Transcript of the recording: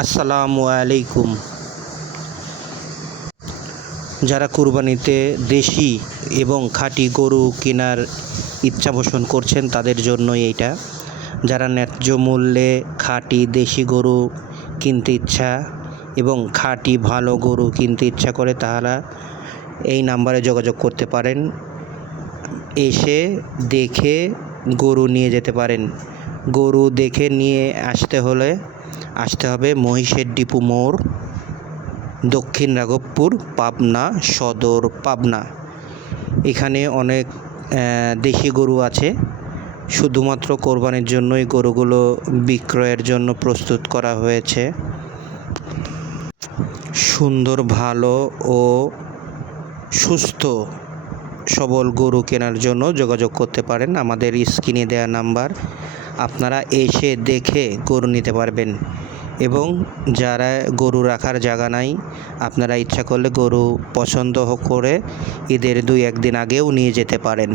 আসসালামু আলাইকুম। যারা কুরবানিতে দেশি এবং খাঁটি গরু কেনার ইচ্ছা পোষণ করছেন তাদের জন্যই এইটা। যারা ন্যায্য মূল্যে খাঁটি দেশি গরু কিনতে ইচ্ছা এবং খাঁটি ভালো গরু কিনতে ইচ্ছা করে তারা এই নাম্বারে যোগাযোগ করতে পারেন। এসে দেখে গরু নিয়ে যেতে পারেন। গরু দেখে নিয়ে আসতে হবে মহিষের ডিপু মোড়, দক্ষিণ রাঘবপুর, পাবনা সদর, পাবনা। এখানে অনেক দেশি গরু আছে। শুধুমাত্র কোরবানির জন্যই গরুগুলো বিক্রয়ের জন্য প্রস্তুত করা হয়েছে। সুন্দর, ভালো ও সুস্থ সবল গরু কেনার জন্য যোগাযোগ করতে পারেন আমাদের স্ক্রিনে দেওয়া নাম্বার। আপনারা এসে দেখে গরু নিতে পারবেন এবং যারা গরু রাখার জায়গা নাই, আপনারা ইচ্ছা করলে গরু পছন্দ করে ঈদের 2-1 দিন আগেও নিয়ে যেতে পারেন।